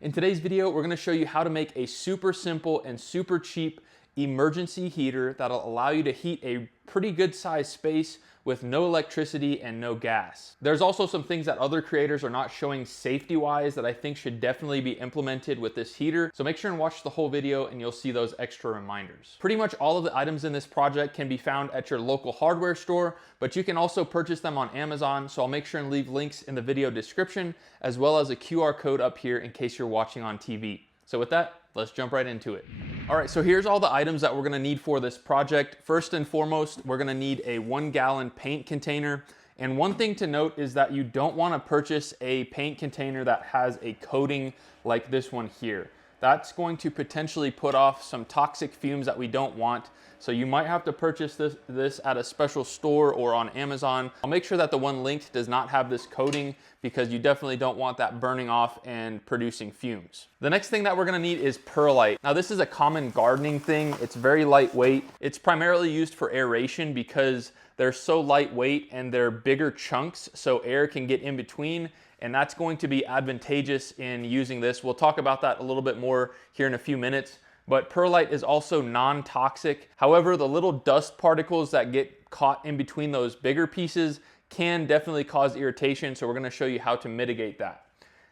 In today's video, we're going to show you how to make a super simple and super cheap emergency heater that'll allow you to heat a pretty good sized space with no electricity and no gas. There's also some things that other creators are not showing safety-wise that I think should definitely be implemented with this heater. So make sure and watch the whole video and you'll see those extra reminders. Pretty much all of the items in this project can be found at your local hardware store, but you can also purchase them on Amazon. So I'll make sure and leave links in the video description as well as a QR code up here in case you're watching on TV. So with that, let's jump right into it. All right, so here's all the items that we're gonna need for this project. First and foremost, we're gonna need a 1 gallon paint container. And one thing to note is that you don't wanna purchase a paint container that has a coating like this one here. That's going to potentially put off some toxic fumes that we don't want. So you might have to purchase this at a special store or on Amazon. I'll make sure that the one linked does not have this coating because you definitely don't want that burning off and producing fumes. The next thing that we're gonna need is perlite. Now this is a common gardening thing. It's very lightweight. It's primarily used for aeration because they're so lightweight and they're bigger chunks so air can get in between, and that's going to be advantageous in using this. We'll talk about that a little bit more here in a few minutes. But perlite is also non-toxic. However, the little dust particles that get caught in between those bigger pieces can definitely cause irritation, so we're gonna show you how to mitigate that.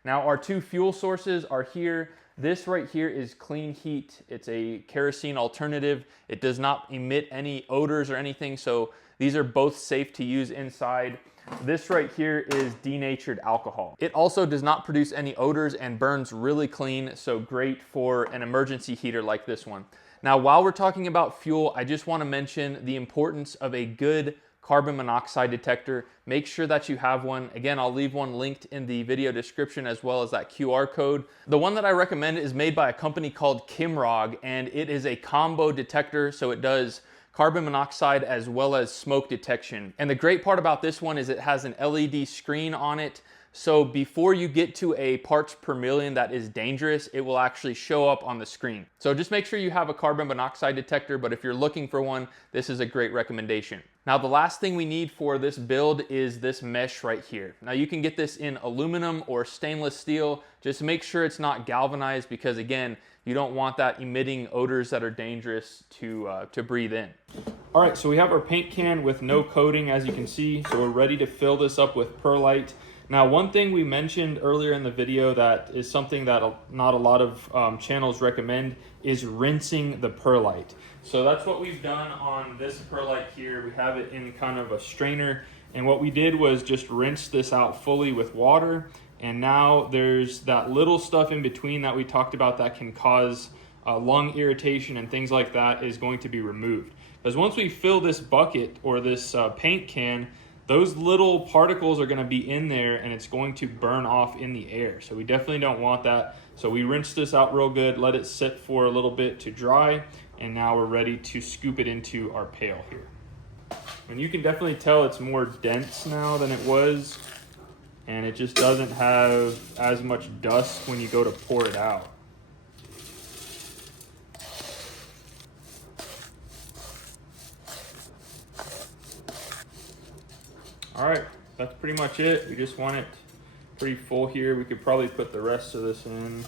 Now, our two fuel sources are here. This right here is clean heat. It's a kerosene alternative. It does not emit any odors or anything, so these are both safe to use inside. This right here is denatured alcohol. It also does not produce any odors and burns really clean, so great for an emergency heater like this one. Now, while we're talking about fuel, I just want to mention the importance of a good carbon monoxide detector. Make sure that you have one. Again, I'll leave one linked in the video description as well as that QR code. The one that I recommend is made by a company called Kimrog, and it is a combo detector, so it does carbon monoxide as well as smoke detection. And the great part about this one is it has an LED screen on it. So before you get to a parts per million that is dangerous, it will actually show up on the screen. So just make sure you have a carbon monoxide detector, but if you're looking for one, this is a great recommendation. Now, the last thing we need for this build is this mesh right here. Now, you can get this in aluminum or stainless steel. Just make sure it's not galvanized because, again, you don't want that emitting odors that are dangerous to breathe in. All right, so we have our paint can with no coating, as you can see. So we're ready to fill this up with perlite. Now, one thing we mentioned earlier in the video that is something that not a lot of channels recommend is rinsing the perlite. So that's what we've done on this perlite here. We have it in kind of a strainer. And what we did was just rinse this out fully with water. And now there's that little stuff in between that we talked about that can cause lung irritation and things like that is going to be removed. Because once we fill this bucket or this paint can, those little particles are going to be in there and it's going to burn off in the air. So we definitely don't want that. So we rinsed this out real good, let it sit for a little bit to dry, and now we're ready to scoop it into our pail here. And you can definitely tell it's more dense now than it was, and it just doesn't have as much dust when you go to pour it out. All right, that's pretty much it. We just want it pretty full here. We could probably put the rest of this in.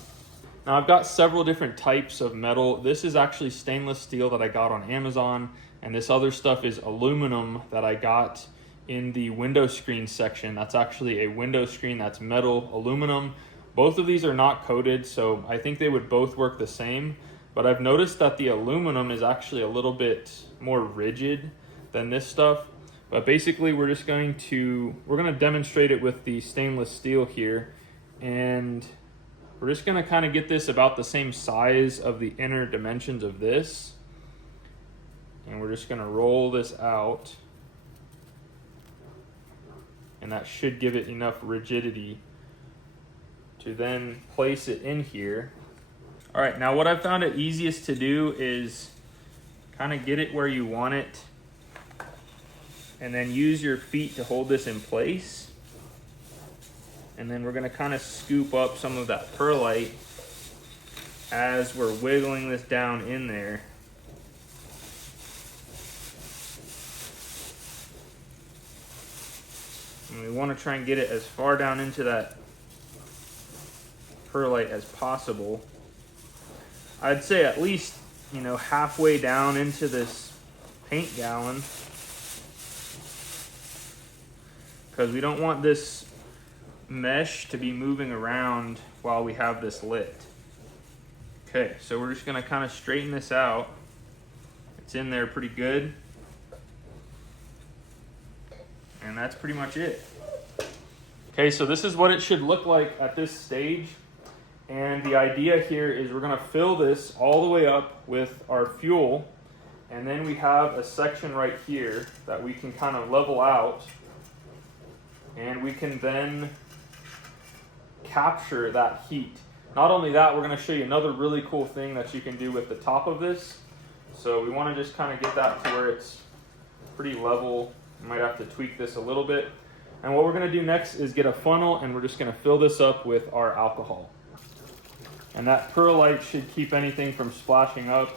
Now, I've got several different types of metal. This is actually stainless steel that I got on Amazon, and this other stuff is aluminum that I got in the window screen section. That's actually a window screen that's metal aluminum. Both of these are not coated, so I think they would both work the same, but I've noticed that the aluminum is actually a little bit more rigid than this stuff. But basically we're going to demonstrate it with the stainless steel here, and we're just gonna kind of get this about the same size of the inner dimensions of this, and we're just gonna roll this out, and that should give it enough rigidity to then place it in here. All right, now what I've found it easiest to do is kind of get it where you want it and then use your feet to hold this in place. And then we're gonna kind of scoop up some of that perlite as we're wiggling this down in there. And we want to try and get it as far down into that perlite as possible. I'd say at least, you know, halfway down into this paint gallon, because we don't want this mesh to be moving around while we have this lit. Okay, so we're just gonna kind of straighten this out. It's in there pretty good. And that's pretty much it. Okay, so this is what it should look like at this stage. And the idea here is we're gonna fill this all the way up with our fuel. And then we have a section right here that we can kind of level out. And we can then capture that heat. Not only that, we're gonna show you another really cool thing that you can do with the top of this. So we wanna just kind of get that to where it's pretty level. You might have to tweak this a little bit. And what we're gonna do next is get a funnel, and we're just gonna fill this up with our alcohol. And that perlite should keep anything from splashing up,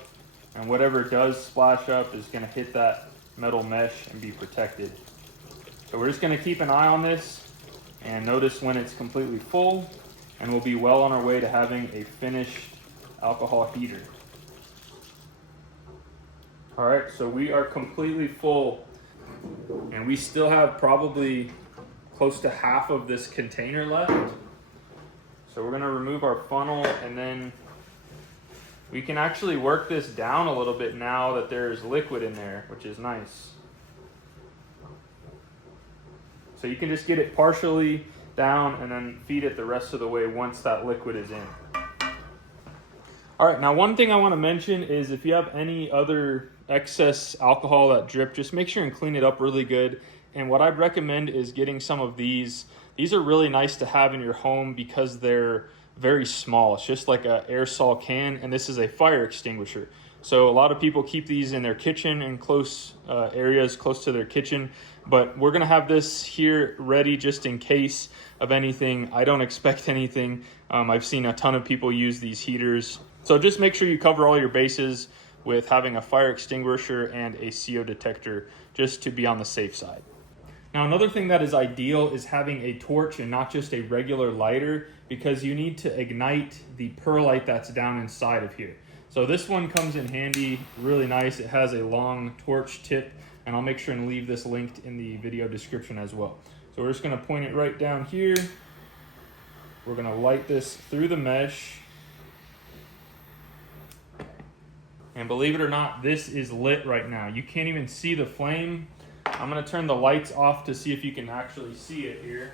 and whatever does splash up is gonna hit that metal mesh and be protected. So we're just gonna keep an eye on this and notice when it's completely full, and we'll be well on our way to having a finished alcohol heater. All right, so we are completely full, and we still have probably close to half of this container left. So we're gonna remove our funnel, and then we can actually work this down a little bit now that there's liquid in there, which is nice. So you can just get it partially down and then feed it the rest of the way once that liquid is in. All right, now one thing I wanna mention is if you have any other excess alcohol that drip, just make sure and clean it up really good. And what I'd recommend is getting some of these. These are really nice to have in your home because they're very small. It's just like an aerosol can, and this is a fire extinguisher. So a lot of people keep these in their kitchen and close areas close to their kitchen, but we're gonna have this here ready just in case of anything. I don't expect anything. I've seen a ton of people use these heaters. So just make sure you cover all your bases with having a fire extinguisher and a CO detector just to be on the safe side. Now, another thing that is ideal is having a torch and not just a regular lighter, because you need to ignite the perlite that's down inside of here. So this one comes in handy, really nice. It has a long torch tip, and I'll make sure and leave this linked in the video description as well. So we're just gonna point it right down here. We're gonna light this through the mesh. And believe it or not, this is lit right now. You can't even see the flame. I'm gonna turn the lights off to see if you can actually see it here.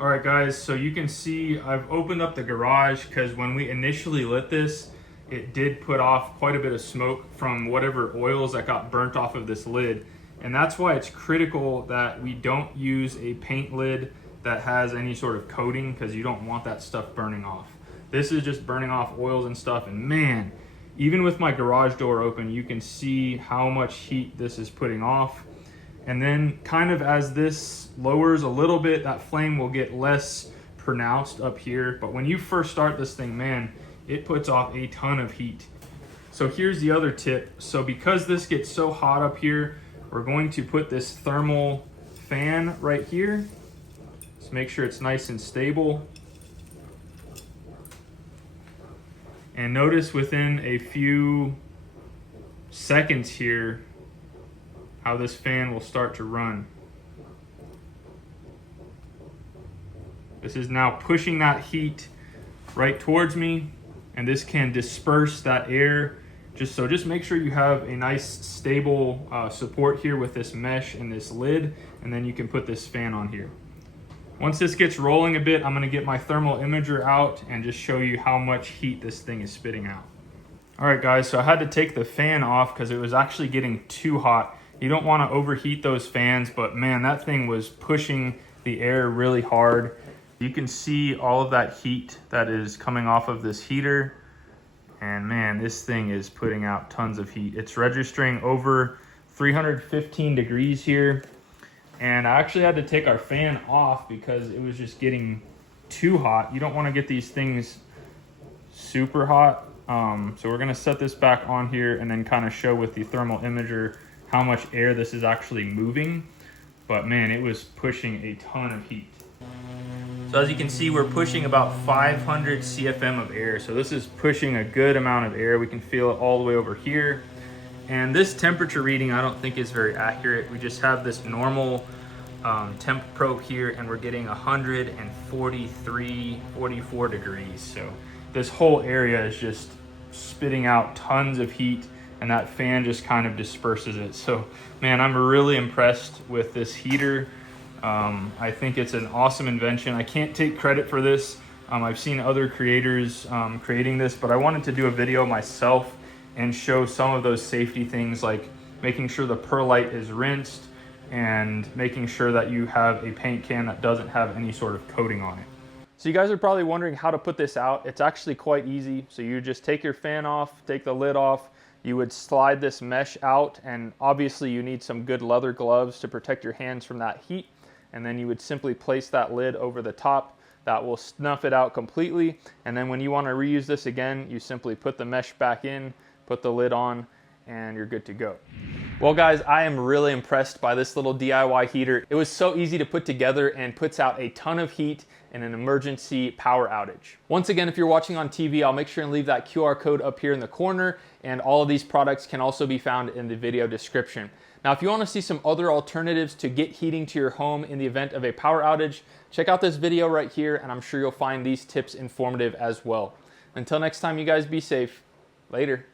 All right, guys, so you can see I've opened up the garage because when we initially lit this, it did put off quite a bit of smoke from whatever oils that got burnt off of this lid. And that's why it's critical that we don't use a paint lid that has any sort of coating, because you don't want that stuff burning off. This is just burning off oils and stuff, and man, even with my garage door open, you can see how much heat this is putting off. And then kind of as this lowers a little bit, that flame will get less pronounced up here. But when you first start this thing, man, it puts off a ton of heat. So here's the other tip. So because this gets so hot up here, we're going to put this thermal fan right here. Just make sure it's nice and stable. And notice within a few seconds here, how this fan will start to run. This is now pushing that heat right towards me, and this can disperse that air. Just make sure you have a nice stable support here with this mesh and this lid, and then you can put this fan on here. Once this gets rolling a bit, I'm gonna get my thermal imager out and just show you how much heat this thing is spitting out. All right, guys, so I had to take the fan off because it was actually getting too hot. You don't want to overheat those fans, but man, that thing was pushing the air really hard. You can see all of that heat that is coming off of this heater. And man, this thing is putting out tons of heat. It's registering over 315 degrees here. And I actually had to take our fan off because it was just getting too hot. You don't want to get these things super hot. So we're gonna set this back on here and then kind of show with the thermal imager how much air this is actually moving. But man, it was pushing a ton of heat. So as you can see, we're pushing about 500 CFM of air. So this is pushing a good amount of air. We can feel it all the way over here. And this temperature reading, I don't think is very accurate. We just have this normal temp probe here, and we're getting 143, 44 degrees. So this whole area is just spitting out tons of heat, and that fan just kind of disperses it. So man, I'm really impressed with this heater. I think it's an awesome invention. I can't take credit for this. I've seen other creators creating this, but I wanted to do a video myself and show some of those safety things, like making sure the perlite is rinsed and making sure that you have a paint can that doesn't have any sort of coating on it. So you guys are probably wondering how to put this out. It's actually quite easy. So you just take your fan off, take the lid off, you would slide this mesh out, and obviously you need some good leather gloves to protect your hands from that heat. And then you would simply place that lid over the top. That will snuff it out completely. And then when you want to reuse this again, you simply put the mesh back in, put the lid on, and you're good to go. Well guys, I am really impressed by this little DIY heater. It was so easy to put together and puts out a ton of heat in an emergency power outage. Once again, if you're watching on TV, I'll make sure and leave that QR code up here in the corner, and all of these products can also be found in the video description. Now, if you want to see some other alternatives to get heating to your home in the event of a power outage, check out this video right here, and I'm sure you'll find these tips informative as well. Until next time, you guys be safe. Later.